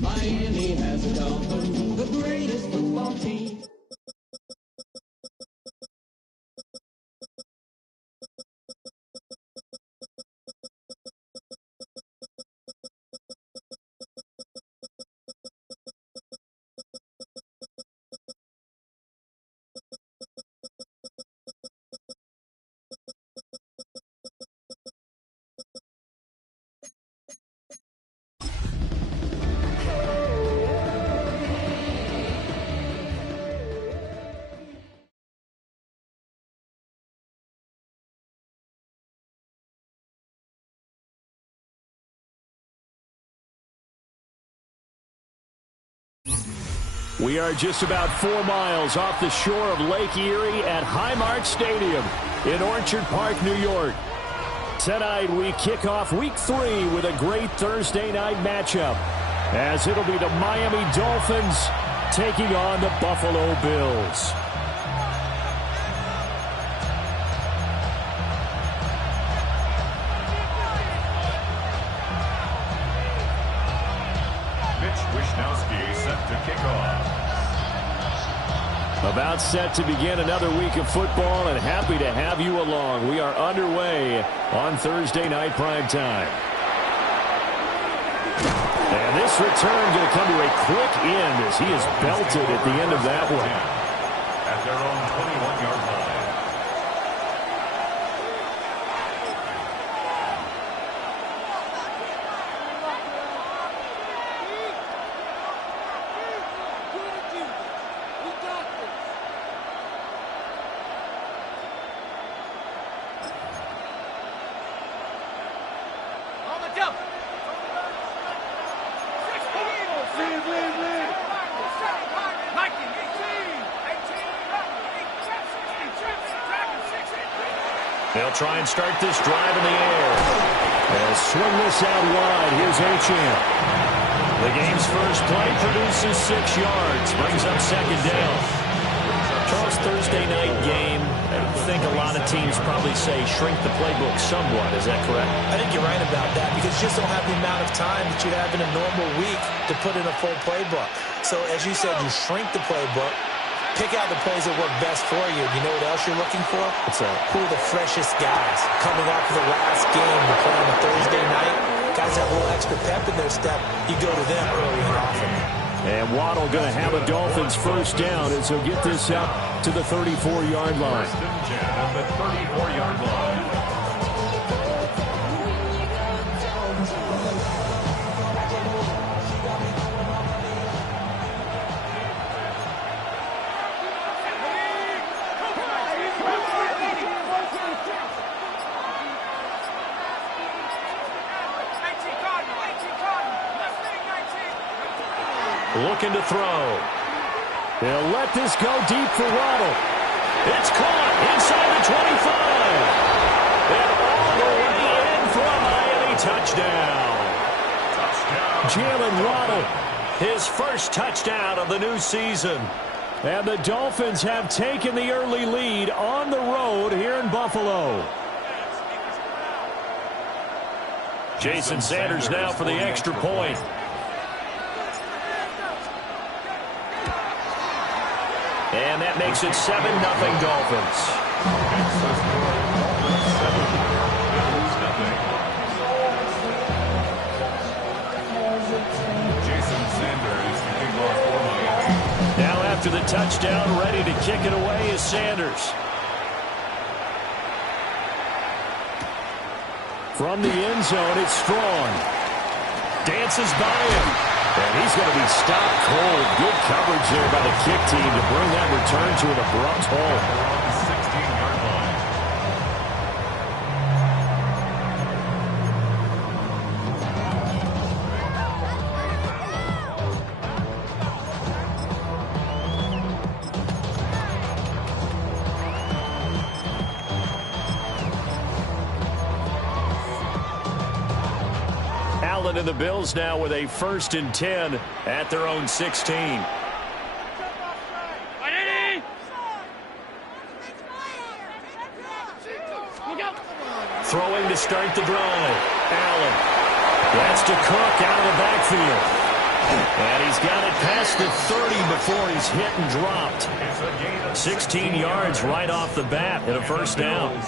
Miami has come, the greatest football team. We are just about 4 miles off the shore of Lake Erie at Highmark Stadium in Orchard Park, New York. Tonight we kick off Week 3 with a great Thursday night matchup, as it'll be the Miami Dolphins taking on the Buffalo Bills. Wishnowski set to kick off. About set to begin another week of football, and happy to have you along. We are underway on Thursday night prime time. And this return going to come to a quick end as he is belted at the end of that one. At their own 21-yard line. They'll try and start this drive in the air. They'll swing this out wide. Here's Achane. The game's first play produces 6 yards. Brings up second down. Charles, Thursday night game. I think a lot of teams probably say shrink the playbook somewhat. Is that correct? I think you're right about that because you just don't have the amount of time that you'd have in a normal week to put in a full playbook. So, as you said, you shrink the playbook. Pick out the plays that work best for you. You know what else you're looking for? Who are the freshest guys coming off of the last game to play on a Thursday night? Guys have a little extra pep in their step. You go to them early and often. And Waddle going to have a Dolphins first down as he'll get this out to the 34-yard line. First and 10 at the 34-yard line. Looking to throw. They'll let this go deep for Waddle. It's caught inside the 25. And all the way in for a Miami touchdown. Jalen Waddle, his first touchdown of the new season. And the Dolphins have taken the early lead on the road here in Buffalo. Jason Sanders now for the extra point. And that makes it 7-0 Dolphins. Jason Sanders, kickoff for Miami. Now after the touchdown, ready to kick it away is Sanders. From the end zone, it's Strong. Dances by him. And he's going to be stopped cold. Good coverage there by the kick team to bring that return to an abrupt halt. Around the 16-yard line. And the Bills now with a 1st and 10 at their own 16. Throwing to start the drive. Allen. That's to Cook out of the backfield. And he's got it past the 30 before he's hit and dropped. 16 yards right off the bat and a first down.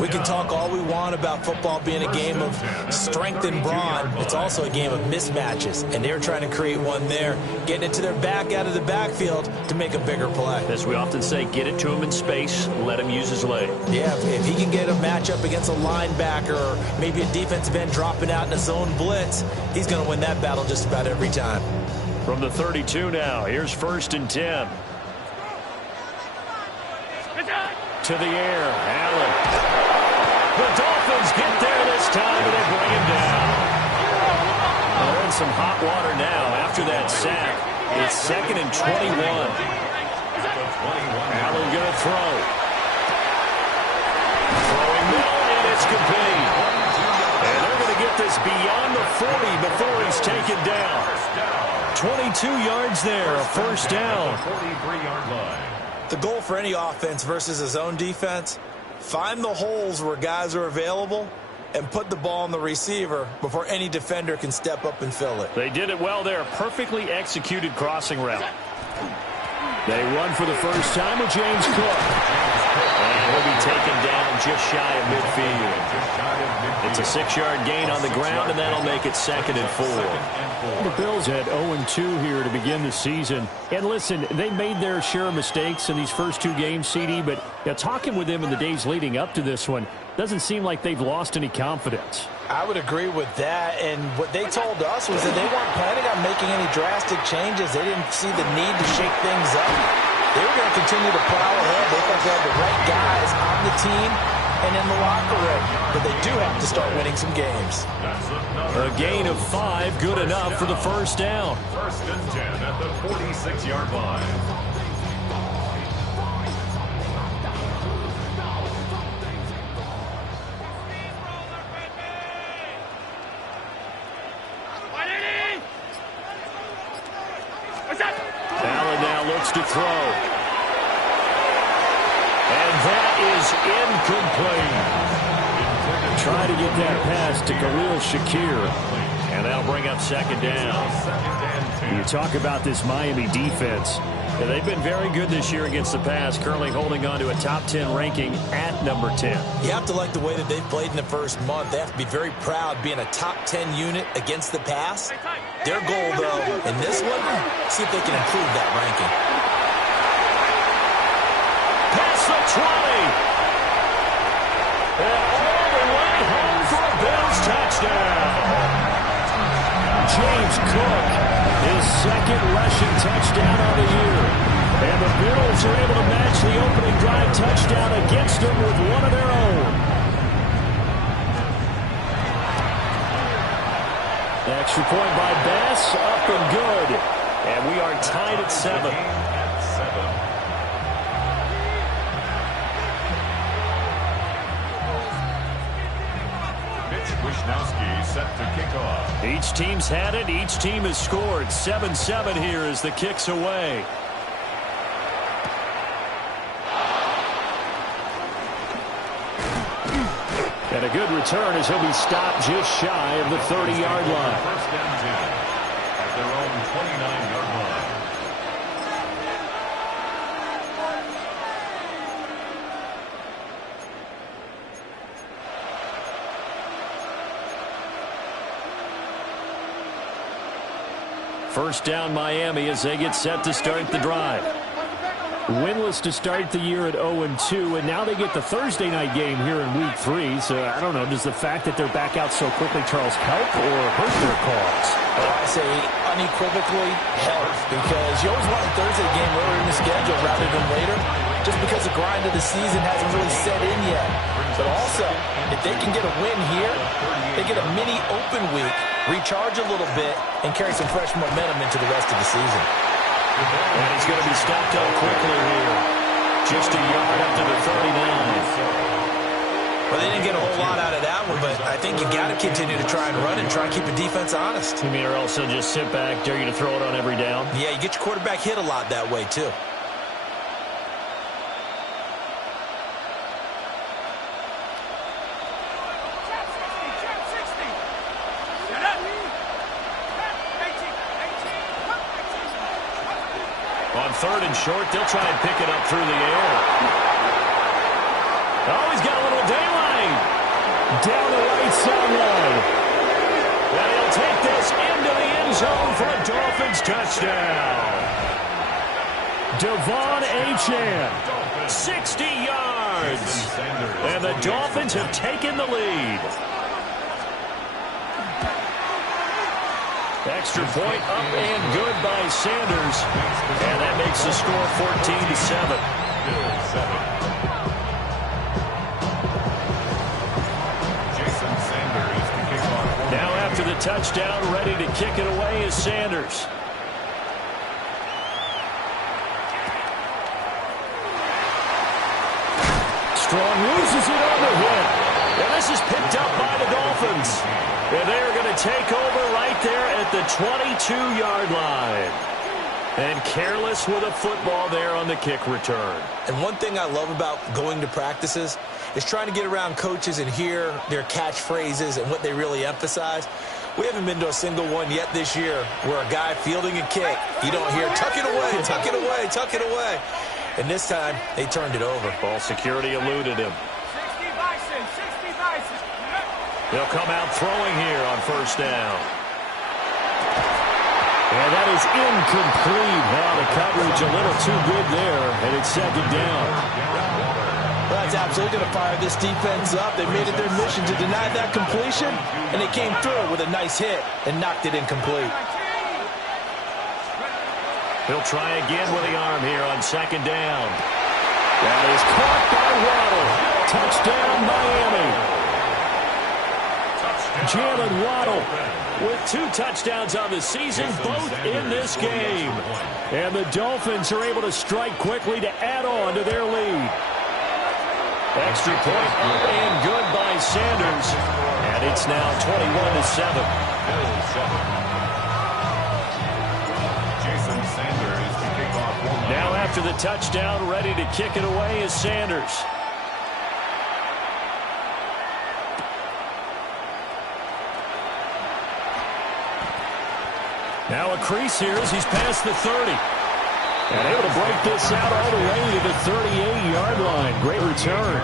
We can talk all we want about football being a game of strength and brawn. It's also a game of mismatches, and they're trying to create one there, getting it to their back out of the backfield to make a bigger play. As we often say, get it to him in space, let him use his leg. Yeah, if he can get a matchup against a linebacker or maybe a defensive end dropping out in a zone blitz, he's going to win that battle just about every time. From the 32 now, here's 1st and 10. To the air, Allen. The Dolphins get there this time, and they bring him down. They're in some hot water now after that sack. It's 2nd and 21. Allen going to throw. Throwing middle, and it's complete. And they're going to get this beyond the 40 before he's taken down. 22 yards there, a first down. 43-yard line. The goal for any offense versus his own defense, find the holes where guys are available and put the ball on the receiver before any defender can step up and fill it. They did it well there. Perfectly executed crossing route. They run for the first time with James Cook. And he'll be taken down just shy of midfield. It's a 6-yard gain on the ground, and that'll make it 2nd and 4. The Bills had 0-2 here to begin the season. And listen, they made their share of mistakes in these first 2 games, CD, but talking with them in the days leading up to this one, doesn't seem like they've lost any confidence. I would agree with that, and what they told us was that they weren't planning on making any drastic changes. They didn't see the need to shake things up. They were going to continue to plow ahead. They thought they had the right guys on the team and in the locker room, but they do have to start winning some games. A gain of 5, good enough for the first down. 1st and 10 at the 46-yard line. Allen now looks to throw. And that is incomplete. Try to get that pass to Khalil Shakir. And that'll bring up 2nd down. You talk about this Miami defense. They've been very good this year against the pass, currently holding on to a top 10 ranking at number 10. You have to like the way that they've played in the first month. They have to be very proud being a top 10 unit against the pass. Their goal, though, in this one, see if they can improve that ranking. Past the 20. And all the way home for a Bills touchdown. James Cook, his 2nd rushing touchdown on the year. And the Bills are able to match the opening drive touchdown against them with one of their own. Extra point by Bass, up and good. And we are tied at 7. Set to kick off. Each team's had it. Each team has scored. 7-7 here as the kick's away. And a good return as he'll be stopped just shy of the 30-yard line. 1st and 10 at their own 29-yard line. First down Miami as they get set to start the drive. Winless to start the year at 0-2, and now they get the Thursday night game here in Week 3. So, I don't know, does the fact that they're back out so quickly, Charles, help or hurt their cause? I say unequivocally help, because you always want a Thursday game earlier in the schedule rather than later, just because the grind of the season hasn't really set in yet. But also, if they can get a win here, they get a mini open week, recharge a little bit, and carry some fresh momentum into the rest of the season. And he's going to be stopped up quickly here. Just a yard up to the 39. Well, they didn't get a whole lot out of that one, but I think you got to continue to try and run and try and keep the defense honest. You mean, or else they'll just sit back, dare you to throw it on every down? Yeah, you get your quarterback hit a lot that way, too. On 3rd and short, they'll try and pick it up through the air. Oh, he's got a little daylight. Down the right sideline. And he'll take this into the end zone for a Dolphins touchdown. Devon Achane, 60 yards. And the Dolphins have taken the lead. Extra point up and good by Sanders. And that makes the score 14-7. Now after the touchdown, ready to kick it away is Sanders. Strong loses it on the hit. And this is picked up by the Dolphins. And they are going to take over right there at the 22-yard line. And careless with a football there on the kick return. And one thing I love about going to practices is trying to get around coaches and hear their catchphrases and what they really emphasize. We haven't been to a single one yet this year where a guy fielding a kick, you don't hear, tuck it away, tuck it away, tuck it away. And this time, they turned it over. Ball security eluded him. 60 Bison, 60 Bison. He'll come out throwing here on first down. And that is incomplete. Well, the coverage a little too good there, and it's second down. Well, that's absolutely going to fire this defense up. They made it their mission to deny that completion, and they came through with a nice hit and knocked it incomplete. He'll try again with the arm here on second down. That is caught by Waddle. Touchdown, Miami. Jalen Waddle with 2 touchdowns on the season, both in this game. And the Dolphins are able to strike quickly to add on to their lead. Extra point up and good by Sanders. And it's now 21-7. Jason Sanders to kick off. Now after the touchdown, ready to kick it away is Sanders. Now a crease here as he's past the 30. And able to break this out all the way to the 38-yard line. Great return.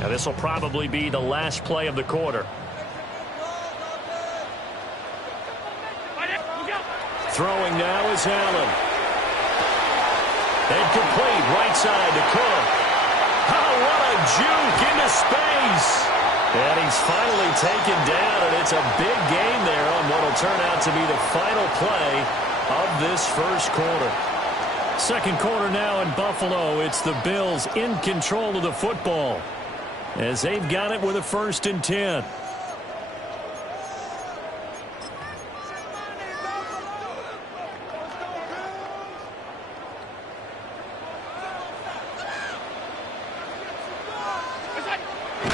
Now this will probably be the last play of the quarter. Throwing now is Allen. Incomplete, right side to Cook. Oh, what a juke into space. And he's finally taken down, and it's a big gain there on what will turn out to be the final play of this first quarter. Second quarter now in Buffalo. It's the Bills in control of the football as they've got it with a 1st and 10.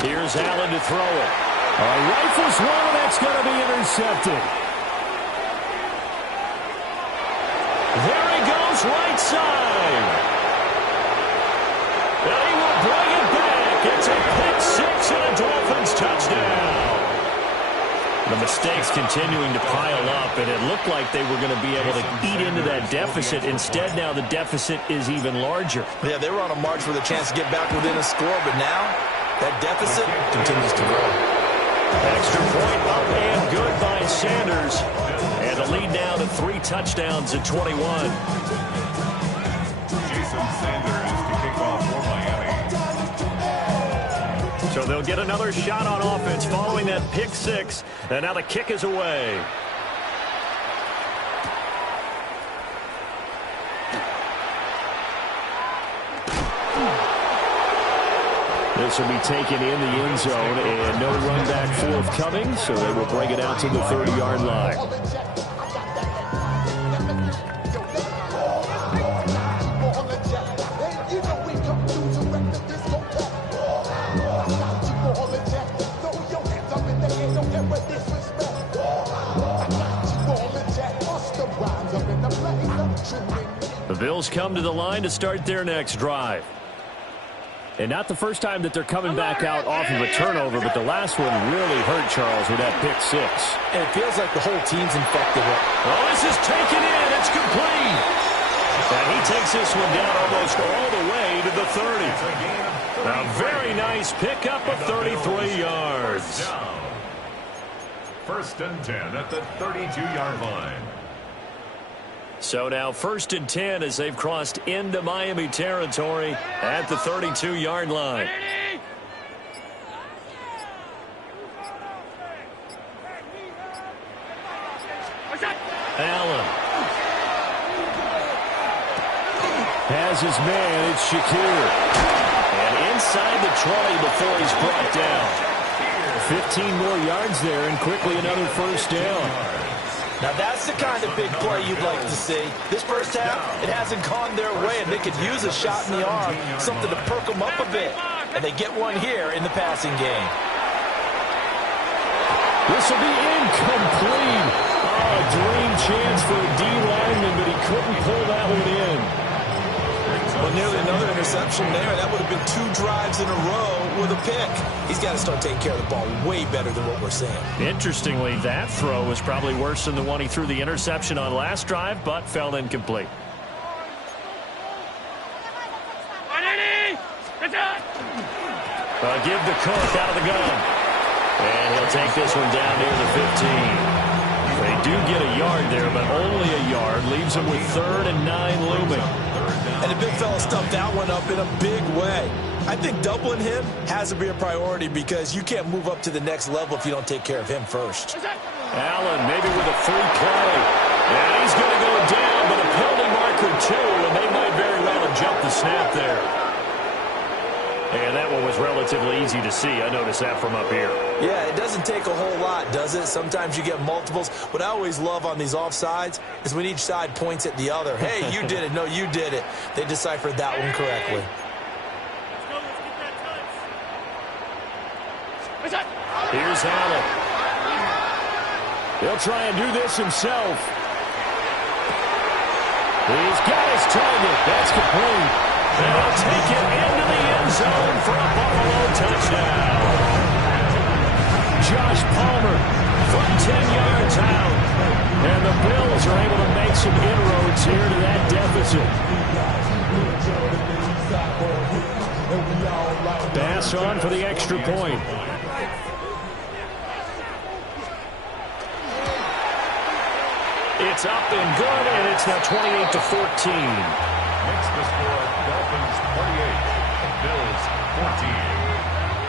Here's Allen to throw it. Rifles one, and that's going to be intercepted. There he goes, right side. And he will bring it back. It's a pick 6 and a Dolphins touchdown. The mistakes continuing to pile up, and it looked like they were going to be able to eat into that deficit. Instead, now the deficit is even larger. Yeah, they were on a march with a chance to get back within a score, but now that deficit continues to grow. Extra point up and good by Sanders. And the lead now to 3 touchdowns at 21. Jason Sanders to kick off for Miami. So they'll get another shot on offense following that pick 6. And now the kick is away. This will be taken in the end zone, and no run back forthcoming, so they will bring it out to the 30-yard line. The Bills come to the line to start their next drive. And not the first time that they're coming back out off of a turnover, but the last one really hurt Charles with that pick 6. And it feels like the whole team's infected. Oh, this is taken in. It's complete. And he takes this one down almost all the way to the 30. A very nice pickup of 33 yards. 1st and 10 at the 32-yard line. So now 1st and 10 as they've crossed into Miami territory at the 32-yard line. Allen has his man. It's Shakir. And inside the 20 before he's brought down. 15 more yards there and quickly another 1st down. Now that's the kind of big play you'd like to see. This first half, it hasn't gone their way, and they could use a shot in the arm, something to perk them up a bit. And they get one here in the passing game. This will be incomplete. Oh, a dream chance for a D lineman, but he couldn't pull that one in. Well, nearly another interception there. That would have been 2 drives in a row with a pick. He's got to start taking care of the ball way better than what we're seeing. Interestingly, that throw was probably worse than the one he threw the interception on last drive, but fell incomplete. Give the cook out of the gun. And he'll take this one down near the 15. They do get a yard there, but only a yard. Leaves them with 3rd and 9 looming. And the big fella stuffed that one up in a big way. I think doubling him has to be a priority because you can't move up to the next level if you don't take care of him first. Allen maybe with a free play. And he's going to go down, but a penalty marker too, and they might very well have jumped the snap there. And that one was relatively easy to see. I noticed that from up here. Yeah, it doesn't take a whole lot, does it? Sometimes you get multiples. What I always love on these offsides is when each side points at the other. Hey, you did it. No, you did it. They deciphered that one correctly. Here's Allen. He'll try and do this himself. He's got his target. That's complete. And he'll take it into the end zone for a Buffalo touchdown. Josh Palmer from 10 yards out. And the Bills are able to make some inroads here to that deficit. Pass on for the extra point. It's up and good, and it's now 28-14. Makes the score Dolphins 28, Bills 14.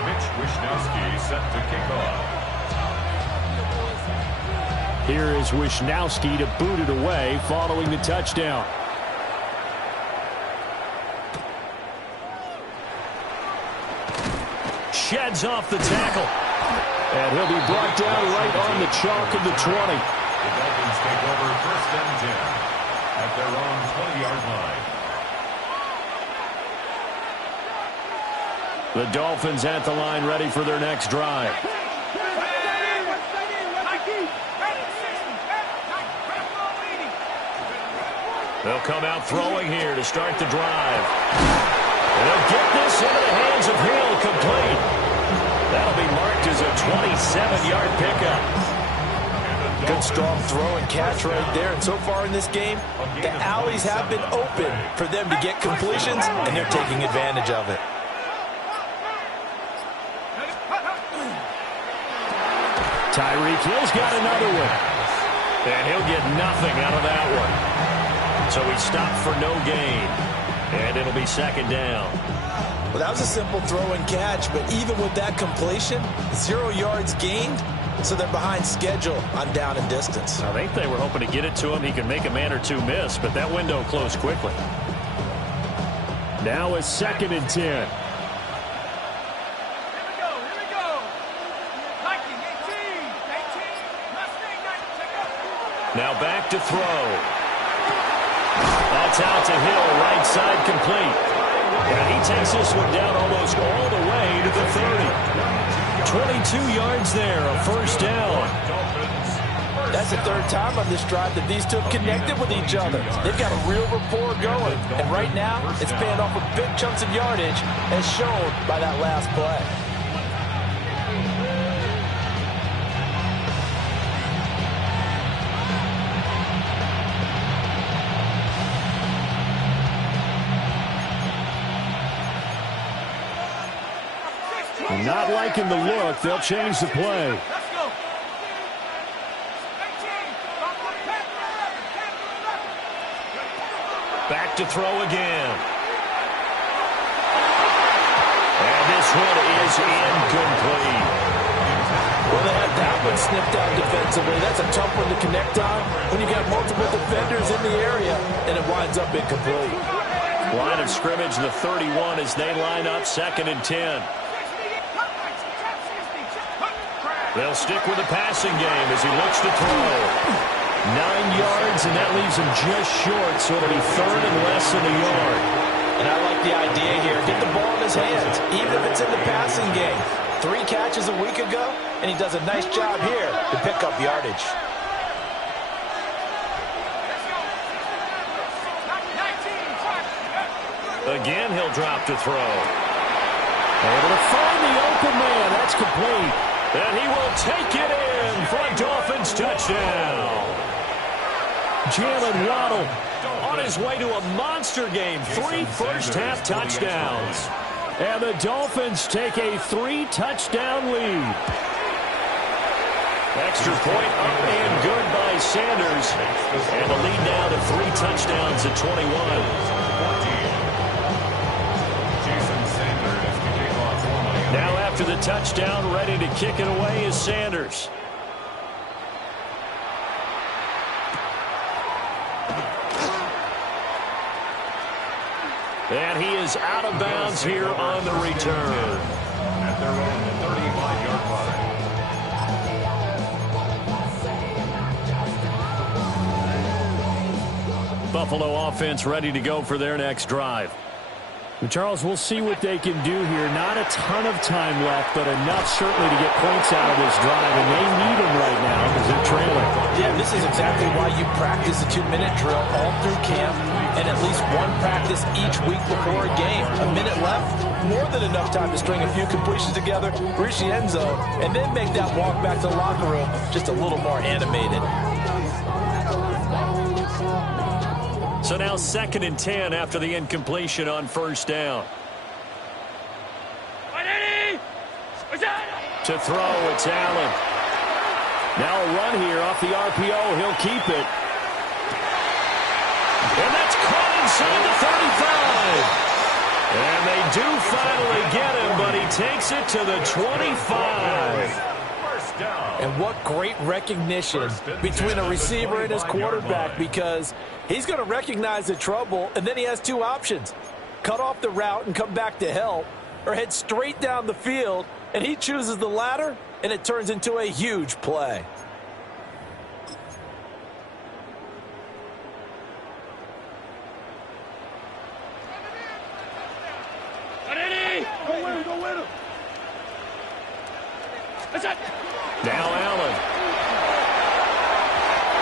Mitch Wishnowsky set to kick off. Here is Wishnowsky to boot it away following the touchdown. Sheds off the tackle. And he'll be brought down right on the chalk of the 20. The Dolphins take over 1st and 10 at their own 20-yard line. The Dolphins at the line ready for their next drive. They'll come out throwing here to start the drive. And they'll get this into the hands of Hill, complete. That'll be marked as a 27-yard pickup. Good strong throw and catch right there. And so far in this game, the alleys have been open for them to get completions, and they're taking advantage of it. Tyreek Hill's got another one. And he'll get nothing out of that one. So he stopped for no gain. And it'll be 2nd down. Well, that was a simple throw and catch, but even with that completion, 0 yards gained, so they're behind schedule on down and distance. I think they were hoping to get it to him. He could make a man or two miss, but that window closed quickly. Now it's 2nd and 10. Now back to throw. That's out to Hill, right side complete. And he takes this one down almost all the way to the 30. 22 yards there, a 1st down. That's the 3rd time on this drive that these two have connected with each other. They've got a real rapport going. And right now, it's paying off with big chunks of yardage, as shown by that last play. Not liking the look. They'll change the play. Back to throw again. And this one is incomplete. Well, they had that one snipped out defensively. That's a tough one to connect on when you got multiple defenders in the area, and it winds up incomplete. Line of scrimmage, the 31 as they line up 2nd and 10. They'll stick with the passing game as he looks to throw. 9 yards, and that leaves him just short, so it'll be 3rd and less than a yard. And I like the idea here. Get the ball in his hands, even if it's in the passing game. 3 catches a week ago, and he does a nice job here to pick up yardage. Again, he'll drop to throw. Able to find the open man. That's complete. And he will take it in for a Dolphins touchdown. Jalen Waddle on his way to a monster game. 3 first-half touchdowns. And the Dolphins take a 3-touchdown lead. Extra point up and good by Sanders. And the lead now to 3 touchdowns at 21. Now after the touchdown, ready to kick it away is Sanders. And he is out of bounds here on the return. At their own 35-yard line. Buffalo offense ready to go for their next drive. Charles, we'll see what they can do here. Not a ton of time left, but enough certainly to get points out of this drive, and they need them right now because they're trailing. Yeah, this is exactly why you practice a 2-minute drill all through camp and at least one practice each week before a game. A minute left, more than enough time to string a few completions together, reach the end zone, and then make that walk back to the locker room just a little more animated. So now 2nd and 10 after the incompletion on first down. To throw, it's Allen. Now a run here off the RPO. He'll keep it. And that's caught inside the 35. And they do finally get him, but he takes it to the 25. And what great recognition between a receiver and his quarterback, because he's going to recognize the trouble, and then he has 2 options. Cut off the route and come back to help, or head straight down the field, and he chooses the latter, and it turns into a huge play. Go win him. That's it. Now Allen.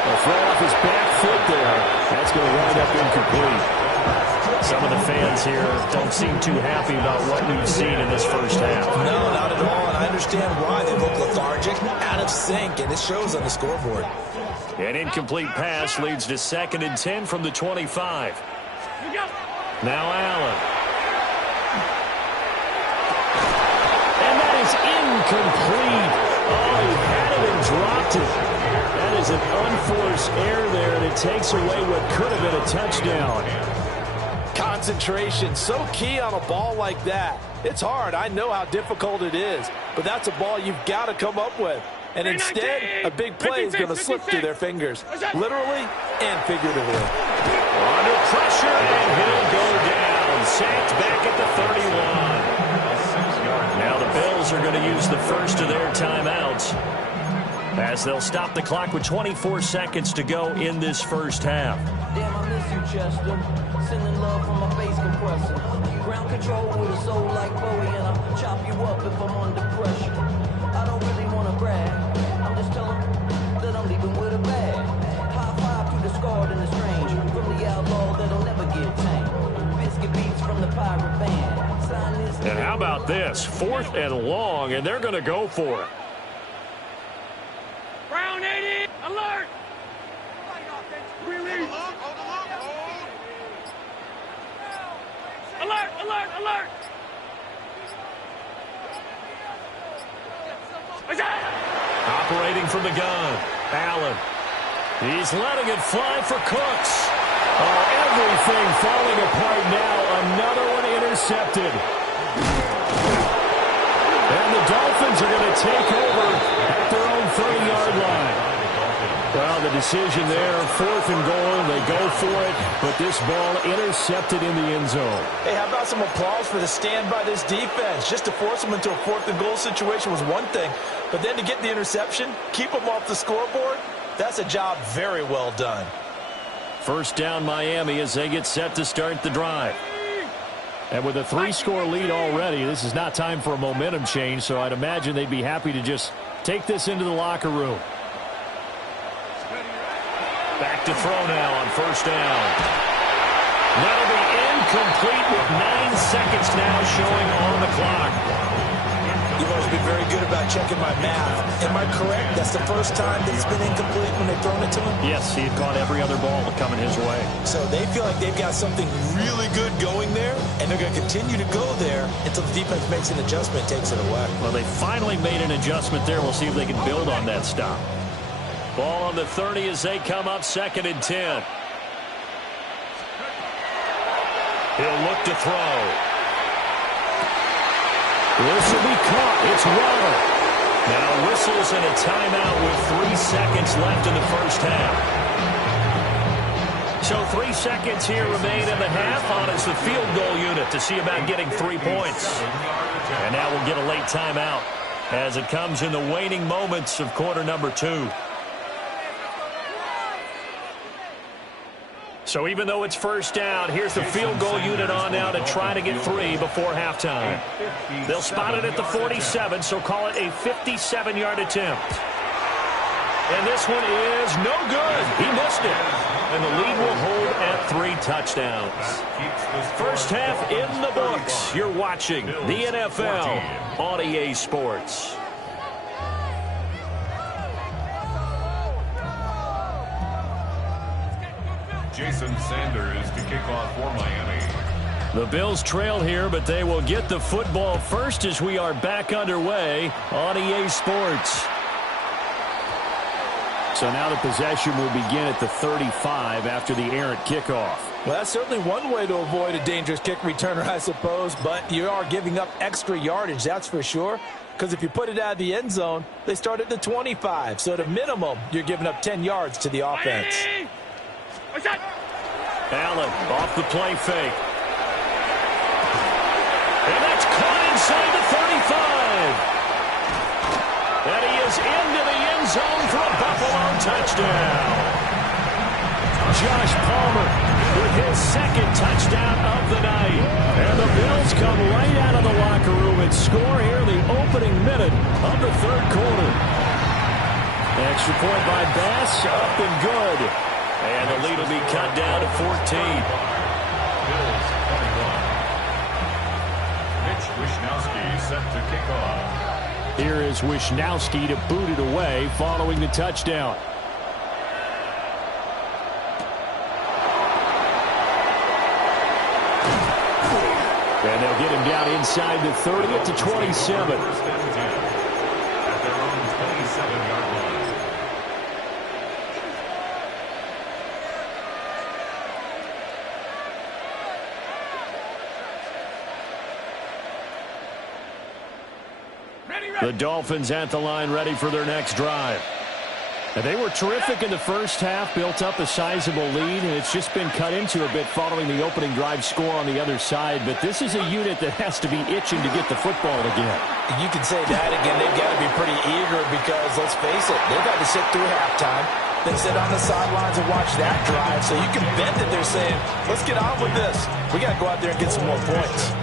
They'll throw off his back foot there. That's going to wind up incomplete. Some of the fans here don't seem too happy about what we've seen in this first half. No, not at all, and I understand why. They look lethargic, out of sync, and it shows on the scoreboard. An incomplete pass leads to 2nd and 10 from the 25. Now Allen. And that is incomplete. Oh, he had it and dropped it. That is an unforced error there, and it takes away what could have been a touchdown. Concentration, so key on a ball like that. It's hard. I know how difficult it is, but that's a ball you've got to come up with. And instead, a big play is going to slip through their fingers, literally and figuratively. Under pressure, and he'll go down. Sacked back at the 31. Now the Bills are going to use the first of their timeouts as they'll stop the clock with 24 seconds to go in this first half. Damn, I miss you, Chester. Sending love from my face compressor. Ground control with a soul like Bowie, and I'll chop you up if I'm under pressure. I don't really want to brag. I'm just telling that I'm leaving with a bag. High five to the scarred and the strange. From the outlaw that'll never get tamed. Biscuit beats from the pirate band. Sign this. And how about this? 4th and long, and they're going to go for it. Brown 80, alert! Release! Alert, alert, alert! Operating from the gun, Allen. He's letting it fly for Cooks. Oh, everything falling apart now. Another one intercepted. And the Dolphins are going to take over at their own 30-yard line. Well, the decision there, 4th and goal, they go for it, but this ball intercepted in the end zone. Hey, how about some applause for the stand by this defense? Just to force them into a 4th and goal situation was one thing, but then to get the interception, keep them off the scoreboard, that's a job very well done. First down Miami as they get set to start the drive. And with a 3-score lead already, this is not time for a momentum change, so I'd imagine they'd be happy to just take this into the locker room. Back to throw now on first down. That'll be incomplete with 9 seconds now showing on the clock. You've always been very good about checking my math. Am I correct? That's the first time that it's been incomplete when they've thrown it to him? Yes, he had caught every other ball coming his way. So they feel like they've got something really good going there, and they're going to continue to go there until the defense makes an adjustment and takes it away. Well, they finally made an adjustment there. We'll see if they can build on that stop. Ball on the 30 as they come up 2nd and 10. He'll look to throw. This will be caught. It's Waddle. Now whistles and a timeout with 3 seconds left in the first half. So 3 seconds here remain in the half on as the field goal unit to see about getting 3 points. And now we'll get a late timeout as it comes in the waning moments of quarter number 2. So even though it's first down, here's the field goal unit on now to try to get 3 before halftime. They'll spot it at the 47, so call it a 57-yard attempt. And this one is no good. He missed it. And the lead will hold at 3 touchdowns. First half in the books. You're watching the NFL on EA Sports. Jason Sanders to kick off for Miami. The Bills trail here, but they will get the football first as we are back underway on EA Sports. So now the possession will begin at the 35 after the errant kickoff. Well, that's certainly one way to avoid a dangerous kick returner, I suppose, but you are giving up extra yardage, that's for sure. Because if you put it out of the end zone, they start at the 25. So at a minimum, you're giving up 10 yards to the offense. Allen off the play fake. And that's caught inside the 35. And he is into the end zone for a Buffalo touchdown. Josh Palmer with his 2nd touchdown of the night. And the Bills come right out of the locker room and score here in the opening minute of the 3rd quarter. Extra point by Bass, up and good. And the lead will be cut down to 14. Bills 21. Mitch Wishnowsky set to kick off. Here is Wishnowsky to boot it away following the touchdown. And they'll get him down inside the 30 at the 27. At their own 27-yard line. The Dolphins at the line ready for their next drive. And they were terrific in the first half, built up a sizable lead, and it's just been cut into a bit following the opening drive score on the other side. But this is a unit that has to be itching to get the football again. You can say that again. They've got to be pretty eager because, let's face it, they've got to sit through halftime, then sit on the sidelines and watch that drive. So you can bet that they're saying, let's get on with this. We got to go out there and get some more points.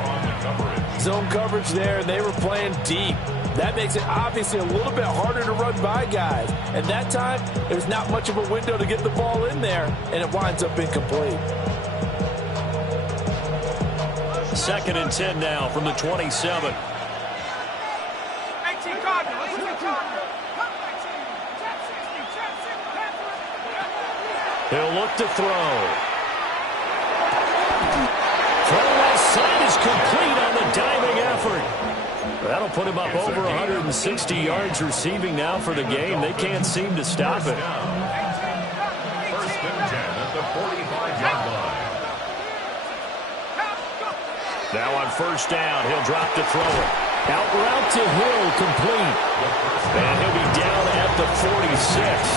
Zone coverage there, and they were playing deep. That makes it obviously a little bit harder to run by guys. And that time, there's not much of a window to get the ball in there, and it winds up incomplete. 2nd and 10 now from the 27. He'll look to throw. Throw left side is complete on the diving effort. That'll put him up over 160 yards receiving now for the game. They can't seem to stop it. 1st and 10 at the 45-yard line. Now on first down, he'll drop to throw it. Out route to Hill, complete. And he'll be down at the 46.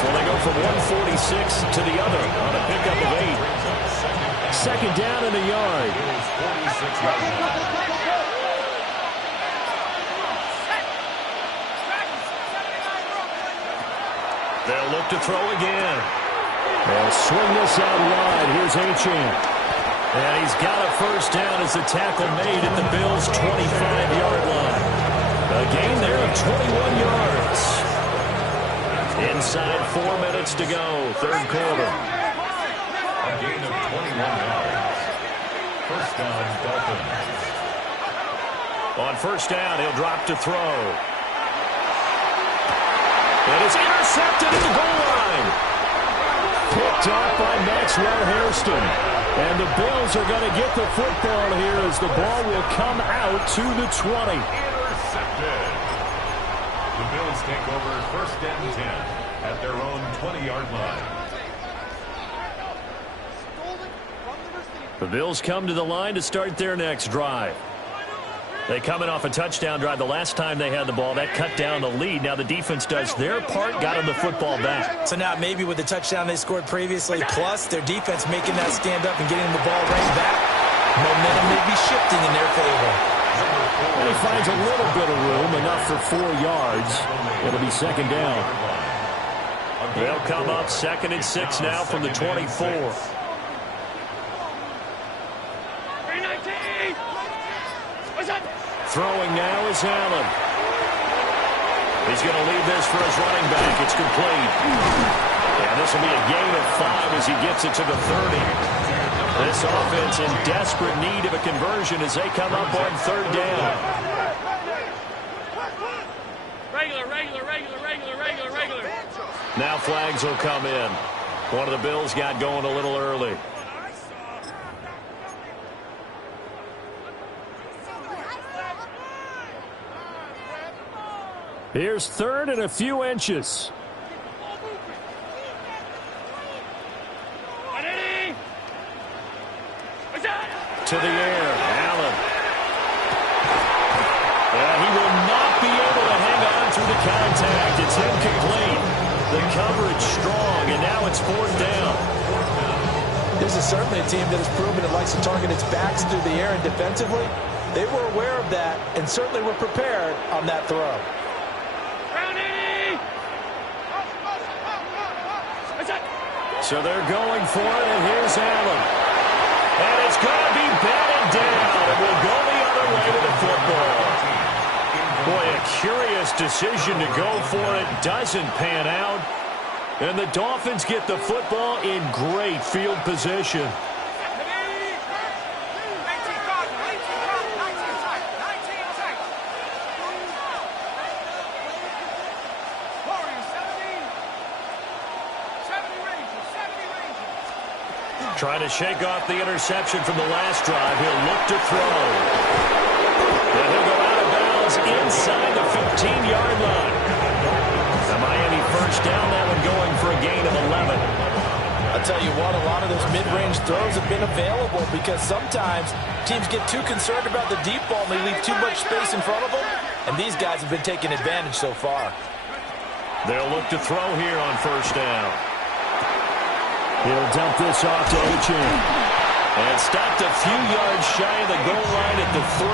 Well, they go from 146 to the other on a pickup of 8. 2nd down in the yard. 46 yards. They'll look to throw again. They'll swing this out wide. Here's Achane. And he's got a first down as the tackle made at the Bills' 25-yard line. A gain there of 21 yards. Inside 4 minutes to go, third quarter. A gain of 21 yards. First down, Dolphins. On first down, he'll drop to throw. It is intercepted at the goal line. Picked off by Maxwell Hairston. And the Bills are going to get the football here as the ball will come out to the 20. Intercepted. The Bills take over first and 10 at their own 20-yard line. The Bills come to the line to start their next drive. They come in off a touchdown drive the last time they had the ball. That cut down the lead. Now the defense does their part, got them the football back. So now maybe with the touchdown they scored previously, plus their defense making that stand up and getting the ball right back, momentum may be shifting in their favor. And he finds a little bit of room, enough for 4 yards. It'll be second down. They'll come up 2nd and 6 now from the 24. 319. What's up? Throwing now is Allen. He's going to leave this for his running back. It's complete. And this will be a gain of 5 as he gets it to the 30. This offense in desperate need of a conversion as they come up on third down. Regular. Now flags will come in. One of the Bills got going a little early. Here's third and a few inches. To the air, Allen. He will not be able to hang on through the contact. It's incomplete. The coverage strong, and now it's fourth down. This is certainly a team that has proven it likes to target its backs through the air and defensively. They were aware of that and certainly were prepared on that throw. So they're going for it, and here's Allen. And it's going to be batted down. It will go the other way with the football. Boy, a curious decision to go for it. Doesn't pan out. And the Dolphins get the football in great field position. Trying to shake off the interception from the last drive. He'll look to throw. And he'll go out of bounds inside the 15-yard line. The Miami first down, that one going for a gain of 11. I'll tell you what, a lot of those mid-range throws have been available because sometimes teams get too concerned about the deep ball and they leave too much space in front of them. And these guys have been taking advantage so far. They'll look to throw here on first down. He'll dump this off to Achane. And stopped a few yards shy of the goal line at the 3.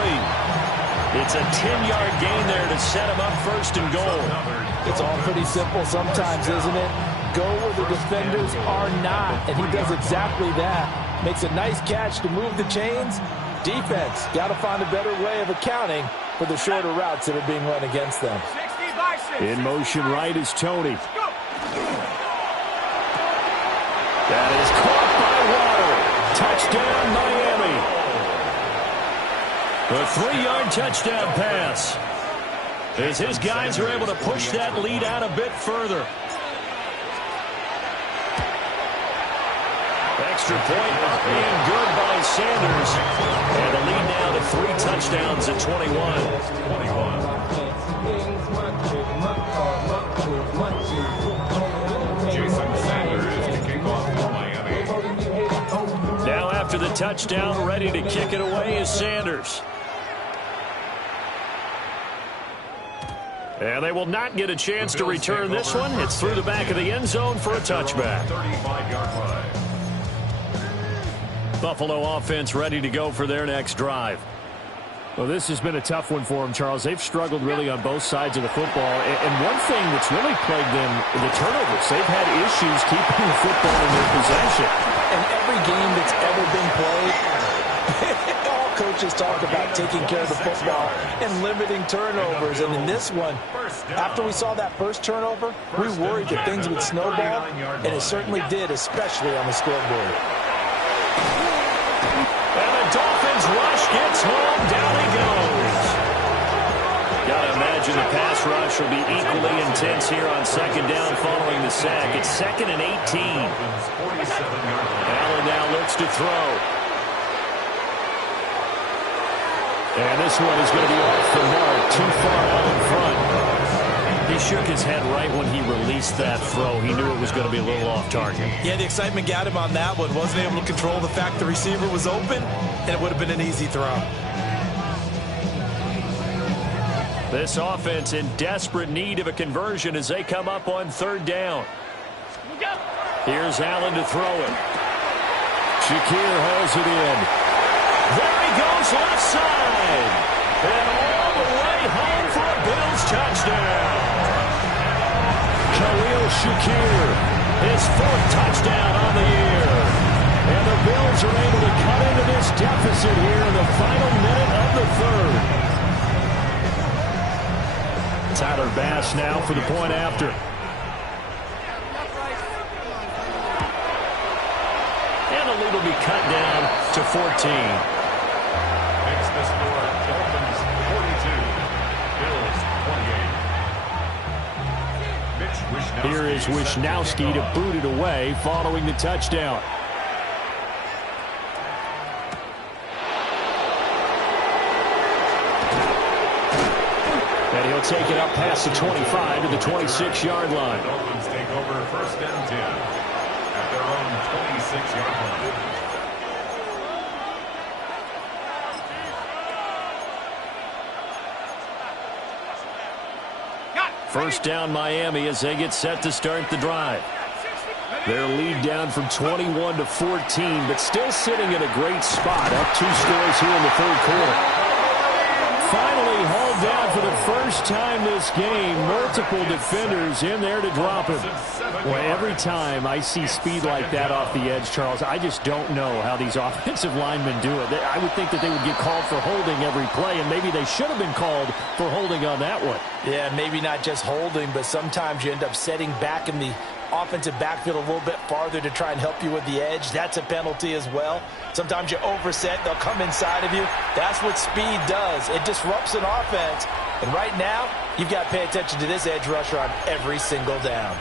It's a 10-yard gain there to set him up first and goal. It's all pretty simple sometimes, isn't it? Go where the defenders are not, and he does exactly that. Makes a nice catch to move the chains. Defense, got to find a better way of accounting for the shorter routes that are being run against them. In motion right is Tony. That is caught by Waddle. Touchdown, Miami. A 3-yard touchdown pass. As his guys are able to push that lead out a bit further. Extra point up and good by Sanders. And the lead now to 3 touchdowns at 21. Now after the touchdown, ready to kick it away is Sanders. And they will not get a chance to return this one. It's through the back of the end zone for a touchback. 35-yard line. Buffalo offense ready to go for their next drive. Well, this has been a tough one for them, Charles. They've struggled really on both sides of the football. And one thing that's really plagued them, the turnovers. They've had issues keeping the football in their possession. And every game that's ever been played, all coaches talk about taking care of the football and limiting turnovers. And in this one, after we saw that first turnover, we worried that things would snowball, and it certainly did, especially on the scoreboard. And the Dolphins rush gets home. Down he goes. Got to imagine the pass rush will be equally intense here on second down following the sack. It's 2nd and 18. Allen now looks to throw. And this one is going to be off the mark. Too far out in front. He shook his head right when he released that throw. He knew it was going to be a little off target. Yeah, the excitement got him on that one. Wasn't able to control the fact the receiver was open, and it would have been an easy throw. This offense in desperate need of a conversion as they come up on 3rd down. Here's Allen to throw it. Shakir hauls it in. There he goes left side. And all the way home for a Bills touchdown. Khalil Shakir, his 4th touchdown on the year. And the Bills are able to cut into this deficit here in the final minute of the 3rd. Tyler Bass now for the point after. And the lead will be cut down to 14. Makes the score Dolphins 42, Bills 28. Here is Wishnowski to boot it away following the touchdown. And he'll take it up past the 25 to the 26-yard line. Dolphins take over 1st and 10 at their own 26-yard line. First down Miami as they get set to start the drive. Their lead down from 21 to 14, but still sitting in a great spot, up 2 scores here in the 3rd quarter. Finally hauled down for the first time this game. Multiple defenders in there to drop him. Well, every time I see speed like that off the edge, Charles, I just don't know how these offensive linemen do it. I would think that they would get called for holding every play, and maybe they should have been called for holding on that one. Yeah, maybe not just holding, but sometimes you end up setting back in the offensive backfield a little bit farther to try and help you with the edge. That's a penalty as well. Sometimes you overset, they'll come inside of you. That's what speed does. It disrupts an offense. And right now, you've got to pay attention to this edge rusher on every single down.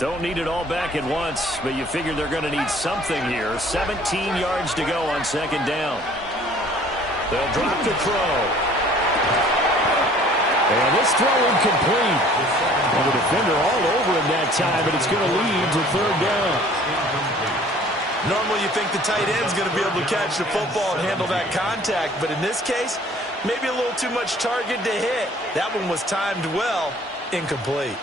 Don't need it all back at once, but you figure they're going to need something here. 17 yards to go on 2nd down. They'll drop the throw. And this throw incomplete. And the defender all over him that time, but it's going to lead to 3rd down. Normally you think the tight end's going to be able to catch the football and handle that contact, but in this case, maybe a little too much target to hit. That one was timed well, incomplete.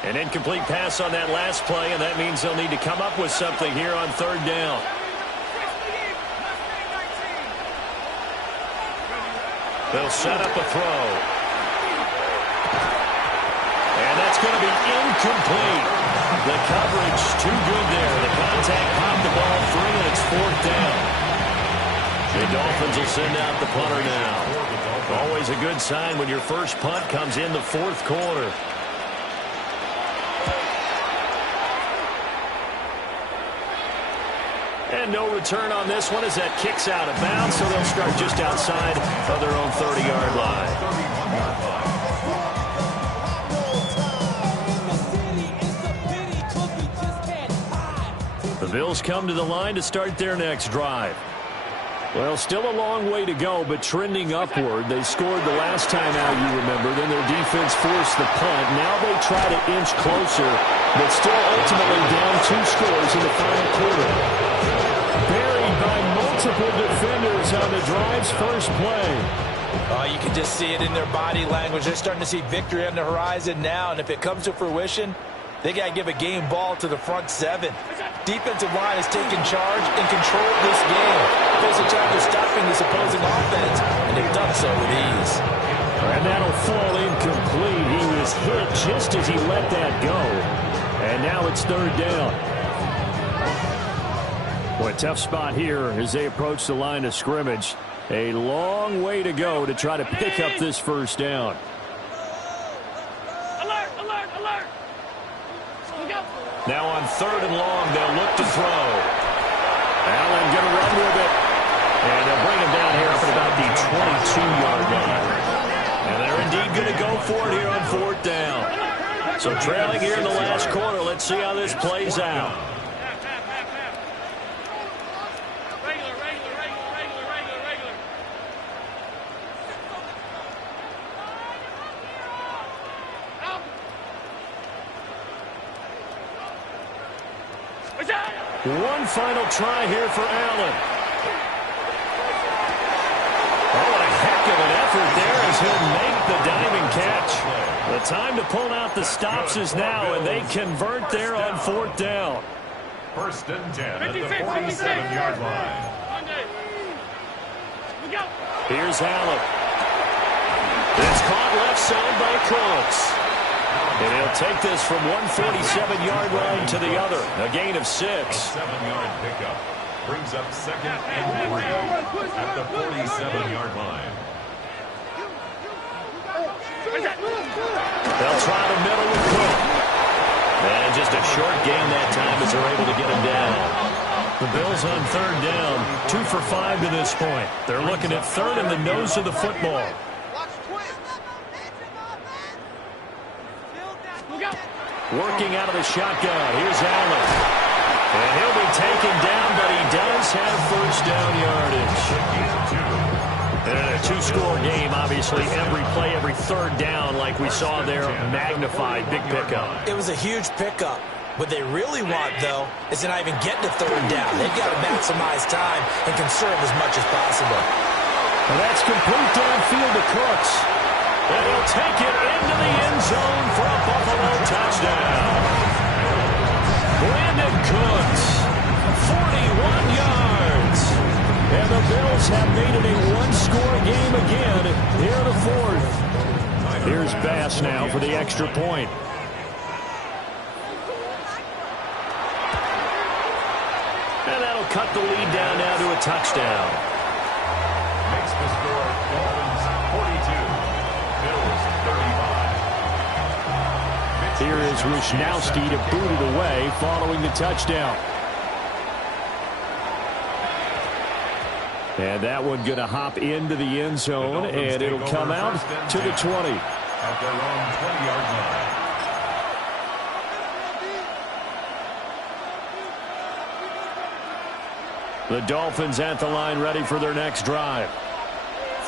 An incomplete pass on that last play, and that means they'll need to come up with something here on 3rd down. They'll set up a throw. And that's going to be incomplete. The coverage too good there. The contact popped the ball free, and it's 4th down. The Dolphins will send out the punter now. Always a good sign when your first punt comes in the 4th quarter. And no return on this one as that kicks out of bounds, so they'll start just outside of their own 30-yard line. The Bills come to the line to start their next drive. Well, still a long way to go, but trending upward. They scored the last time out, you remember. Then their defense forced the punt. Now they try to inch closer, but still ultimately down 2 scores in the final quarter. Buried by multiple defenders on the drive's first play. You can just see it in their body language. They're starting to see victory on the horizon now, and if it comes to fruition, they got to give a game ball to the front 7. Defensive line has taken charge and controlled this game. There's a time they're stopping this opposing offense, and they've done so with ease. And that'll fall incomplete. He was hit just as he let that go. And now it's 3rd down. Boy, tough spot here as they approach the line of scrimmage. A long way to go to try to pick up this first down. Alert, alert, alert. Look out. Now on 3rd and long, they'll look to throw. Allen going to run with it. And they'll bring him down here up at about the 22-yard line. And they're indeed going to go for it here on 4th down. So trailing here in the last quarter, let's see how this plays out. One final try here for Allen. Oh, what a heck of an effort there as he'll make the diving catch. The time to pull out the stops is now, and they convert there on 4th down. 1st and 10 at the 47-yard line. Here's Allen. It's caught left side by Cooks. And he'll take this from 147-yard line to the other. A gain of 6. A 7-yard pickup brings up 2nd and 3 at the 47-yard line. They'll try the middle with Cook. And just a short gain that time as they're able to get him down. The Bills on 3rd down, 2 for 5 to this point. They're looking at 3rd in the nose of the football. Working out of the shotgun. Here's Allen. And he'll be taken down, but he does have 1st down yardage. And in a 2-score game, obviously, every play, every 3rd down, like we saw there, magnified, big pickup. It was a huge pickup. What they really want, though, is to not even get to 3rd down. They've got to maximize time and conserve as much as possible. And that's complete downfield to Cooks. And he'll take it into the end zone for a Buffalo touchdown. Brandon Cooks, 41 yards. And the Bills have made it a 1-score game again here in the 4th. Here's Bass now for the extra point. And that'll cut the lead down now to a touchdown. Makes the score Dolphins 42. Here is Wishnowski to boot it away following the touchdown. And that one going to hop into the end zone, and it'll come out to the 20. At their own 20-yard line. The Dolphins at the line ready for their next drive.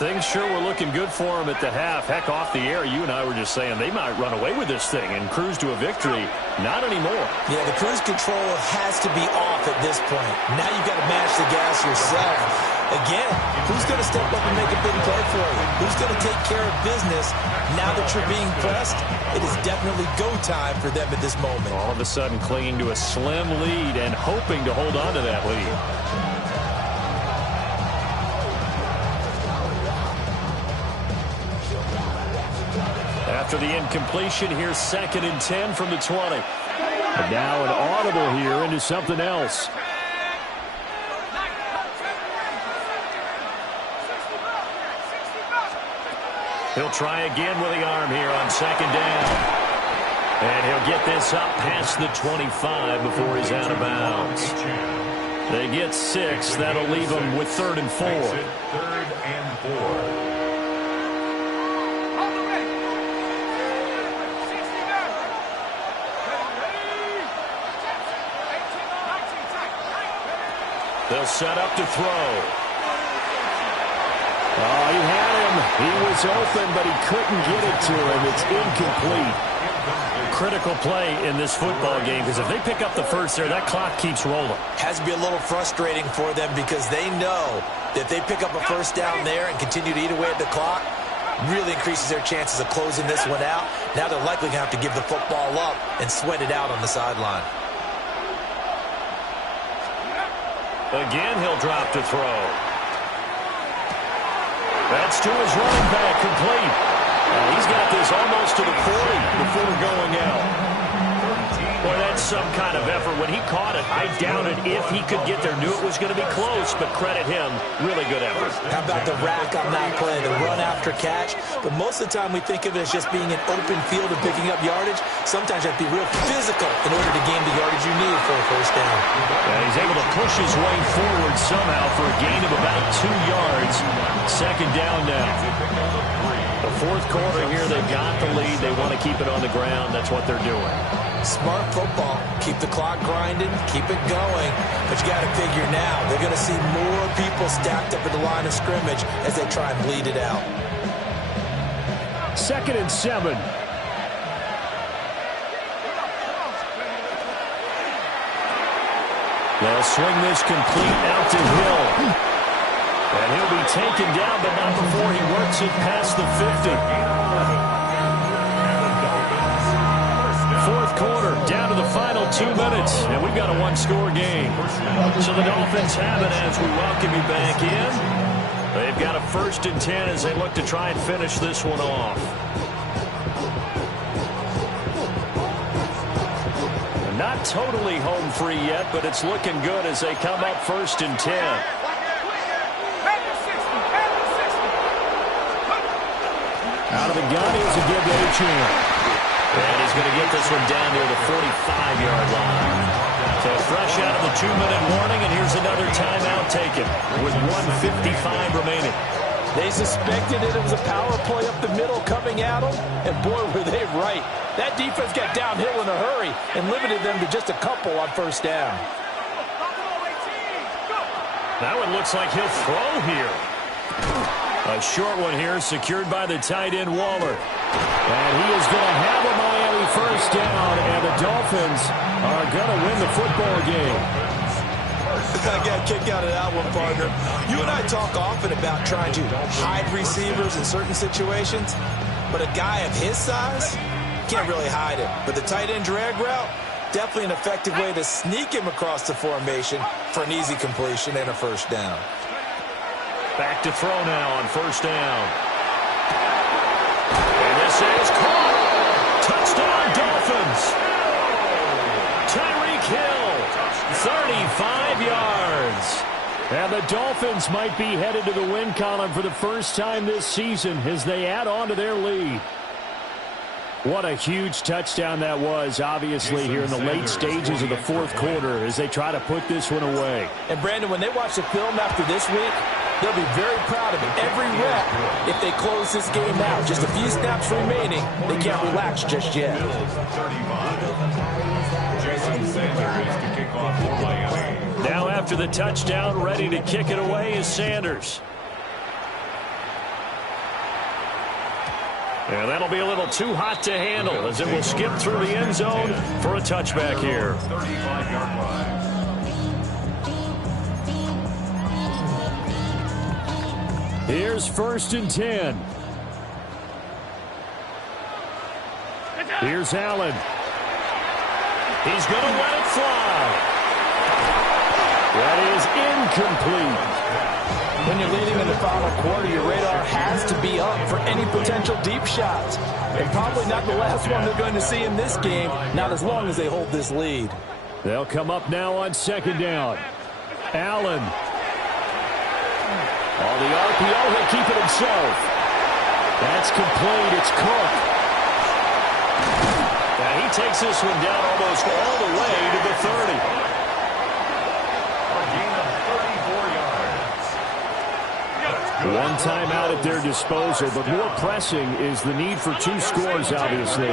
Things sure were looking good for them at the half. Heck, off the air, you and I were just saying they might run away with this thing and cruise to a victory. Not anymore. Yeah, the cruise control has to be off at this point. Now you've got to match the gas yourself. Again, who's going to step up and make a big play for you? Who's going to take care of business now that you're being pressed? It is definitely go time for them at this moment. All of a sudden clinging to a slim lead and hoping to hold on to that lead. After the incompletion, here's 2nd and 10 from the 20. And now an audible here into something else. He'll try again with the arm here on 2nd down. And he'll get this up past the 25 before he's out of bounds. They get 6. That'll leave them with 3rd and 4. 3rd and 4. They'll set up to throw. was open, but he couldn't get it to him. It's incomplete. Critical play in this football game, because if they pick up the first there, that clock keeps rolling. Has to be a little frustrating for them because they know that if they pick up a first down there and continue to eat away at the clock, really increases their chances of closing this one out. Now they're likely going to have to give the football up and sweat it out on the sideline. Again, he'll drop to throw. That's to his running back, complete. He's got this almost to the 40 before going out. Boy, that's some kind of effort. When he caught it, I doubted if he could get there. Knew it was going to be close, but credit him. Really good effort. How about the rack on that play, the run after catch? But most of the time we think of it as just being an open field and picking up yardage. Sometimes you have to be real physical in order to gain the yardage you need for a first down. And he's able to push his way forward somehow for a gain of about 2 yards. Second down now. The fourth quarter here, they've got the lead. They want to keep it on the ground. That's what they're doing. Smart football. Keep the clock grinding. Keep it going. But you got to figure now, they're going to see more people stacked up at the line of scrimmage as they try and bleed it out. 2nd and 7. They'll swing this complete out to Hill. And he'll be taken down, but not before he works it past the 50. Fourth quarter, down to the final 2 minutes, and we've got a one-score game. So the Dolphins have it as we welcome you back in. They've got a 1st and 10 as they look to try and finish this one off. Not totally home free yet, but it's looking good as they come up 1st and 10. Out of the gun, here's a give to Achane. And he's going to get this one down near the 45-yard line. So fresh out of the 2-minute warning, and here's another timeout taken with 1:55 remaining. They suspected it was a power play up the middle coming at them, and boy, were they right. That defense got downhill in a hurry and limited them to just a couple on first down. That one looks like he'll throw here. A short one here, secured by the tight end, Waller. And he is going to have a Miami first down, and the Dolphins are going to win the football game. I got a kick out of that one, partner. You and I talk often about trying to hide receivers in certain situations, but a guy of his size can't really hide it. But the tight end drag route, definitely an effective way to sneak him across the formation for an easy completion and a first down. Back to throw now on first down. And this is caught. Touchdown, Dolphins. Tyreek Hill, 35 yards. And the Dolphins might be headed to the win column for the first time this season as they add on to their lead. What a huge touchdown that was, obviously, here in the late stages of the fourth quarter as they try to put this one away. And, Brandon, when they watch the film after this week, they'll be very proud of every rep if they close this game out. Just a few snaps remaining. They can't relax just yet. Now after the touchdown, ready to kick it away is Sanders. And that'll be a little too hot to handle as it will skip through the end zone for a touchback here. 35-yard line. Here's 1st and 10. Here's Allen. He's going to let it fly. That is incomplete. When you're leading in the final quarter, your radar has to be up for any potential deep shots. And probably not the last one they're going to see in this game, not as long as they hold this lead. They'll come up now on 2nd down. Allen. On the RPO, he'll keep it himself. That's complete. It's Cook. And he takes this one down almost all the way to the 30. One timeout at their disposal, but more pressing is the need for 2 scores, obviously.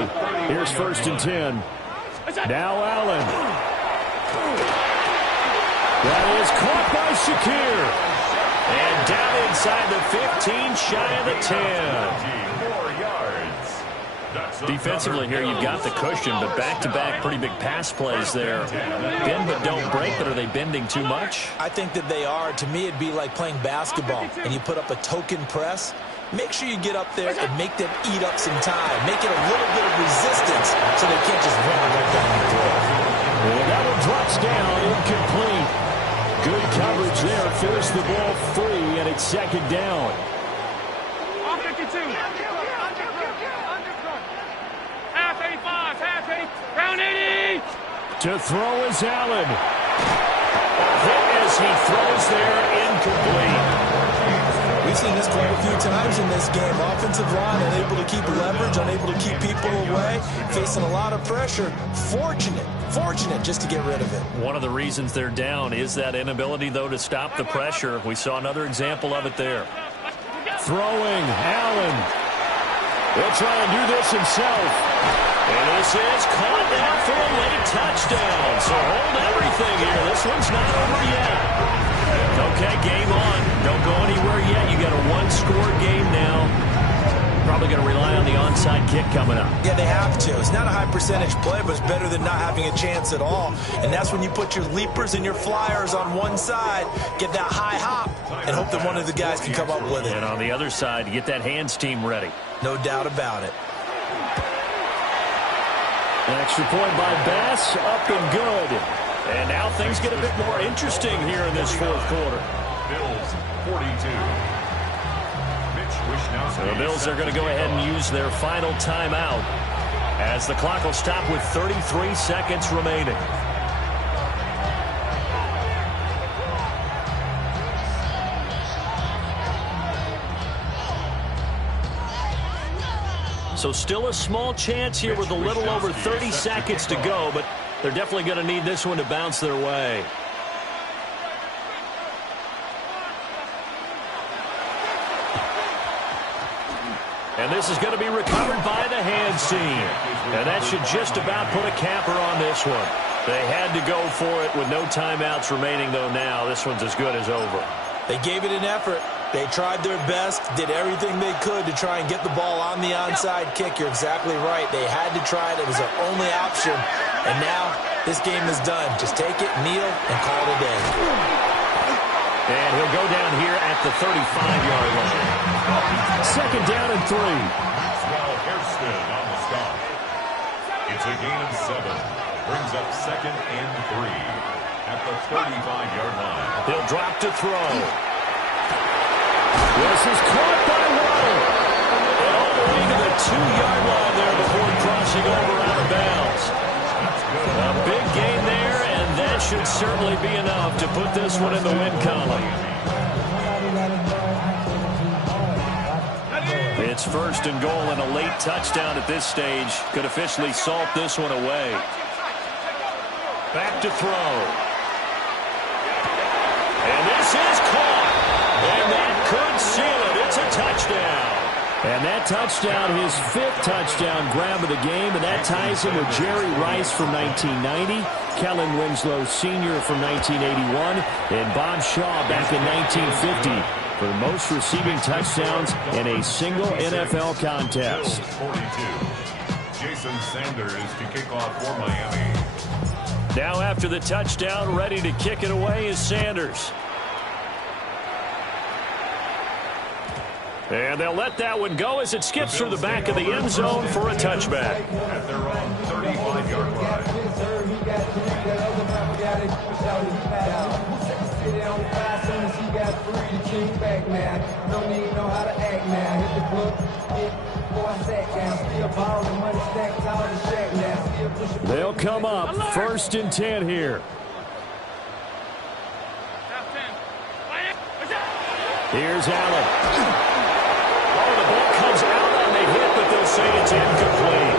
Here's 1st and 10. Now Allen. That is caught by Shakir. And down inside the 15, shy of the 10. 4 yards. Defensively here, you've got the cushion, but back-to-back pretty big pass plays there. Bend but don't break, but are they bending too much? I think that they are. To me, it'd be like playing basketball, and you put up a token press. Make sure you get up there and make them eat up some time. Make it a little bit of resistance so they can't just run right down the throat. And that one drops down, incomplete. Good coverage there, forced the ball free, and it's second down. Off 52. Half 85, half 80, round 80. To throw is Allen. Hit as he throws there, incomplete. We've seen this quite a few times in this game. Offensive line unable to keep leverage, unable to keep people away, facing a lot of pressure. Fortunate just to get rid of it. One of the reasons they're down is that inability, though, to stop the pressure. We saw another example of it there. Throwing, Allen. He'll try and do this himself. And this is caught down for a late touchdown. So hold everything here. This one's not over yet. Okay, game on. Don't go anywhere yet. You got a one-score game now. Probably going to rely on the onside kick coming up. Yeah, they have to. It's not a high-percentage play, but it's better than not having a chance at all. And that's when you put your leapers and your flyers on one side, get that high hop, and hope that one of the guys can come up with it. And on the other side, you get that hands team ready. No doubt about it. An extra point by Bass, up and good. And now things get a bit more interesting here in this fourth quarter. Bills 42. The Bills are going to go ahead and use their final timeout as the clock will stop with 33 seconds remaining. So still a small chance here with a little over 30 seconds to go, but they're definitely going to need this one to bounce their way. And this is going to be recovered by the hands team. And that should just about put a capper on this one. They had to go for it with no timeouts remaining, though now this one's as good as over. They gave it an effort. They tried their best, did everything they could to try and get the ball on the onside kick. You're exactly right. They had to try it. It was their only option. And now this game is done. Just take it, kneel, and call it a day. And he'll go down here at the 35-yard line. Second down and 3. Well, Hairston on the stop. It's a gain of 7. Brings up second and 3 at the 35-yard line. He'll drop to throw. This is caught by Waddle. And all the way to the 2-yard line there before crossing over out of bounds. A big gain there, and that should certainly be enough to put this one in the win column. It's first and goal, and a late touchdown at this stage could officially salt this one away. Back to throw. And this is caught. And that could seal it. It's a touchdown. And that touchdown, his 5th touchdown grab of the game, and that ties him with Jerry Rice from 1990, Kellen Winslow Sr. from 1981, and Bob Shaw back in 1950 for the most receiving touchdowns in a single NFL contest. 42. Jason Sanders to kick off for Miami. Now after the touchdown, ready to kick it away is Sanders. And they'll let that one go as it skips through the back of the end zone for a touchback. At their own 35-yard line. They'll come up first and 10 here. Here's Allen. The ball comes out on the hit, but they'll say it's incomplete.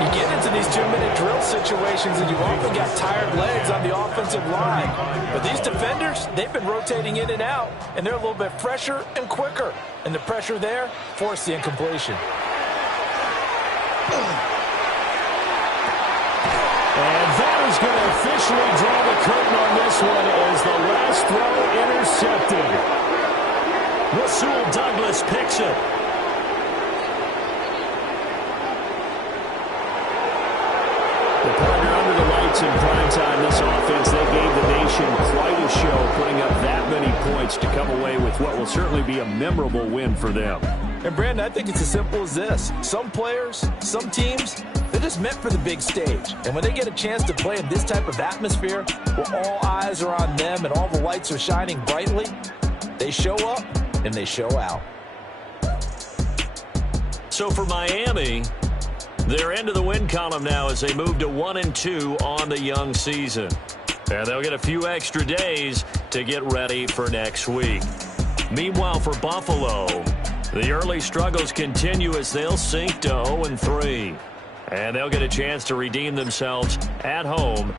You get into these 2-minute drill situations, and you've often got tired legs on the offensive line. But these defenders, they've been rotating in and out, and they're a little bit fresher and quicker. And the pressure there forced the incompletion. And that is going to officially draw the curtain on this one as the last throw intercepted. Rasul Douglas picks it. The partner under the lights in prime time, this offense, they gave the nation quite a show, putting up that many points to come away with what will certainly be a memorable win for them. And, Brandon, I think it's as simple as this. Some players, some teams, they're just meant for the big stage. And when they get a chance to play in this type of atmosphere where all eyes are on them and all the lights are shining brightly, they show up and they show out. So for Miami, they're into the win column now as they move to 1-2 on the young season. And they'll get a few extra days to get ready for next week. Meanwhile, for Buffalo, the early struggles continue as they'll sink to 0-3. And they'll get a chance to redeem themselves at home.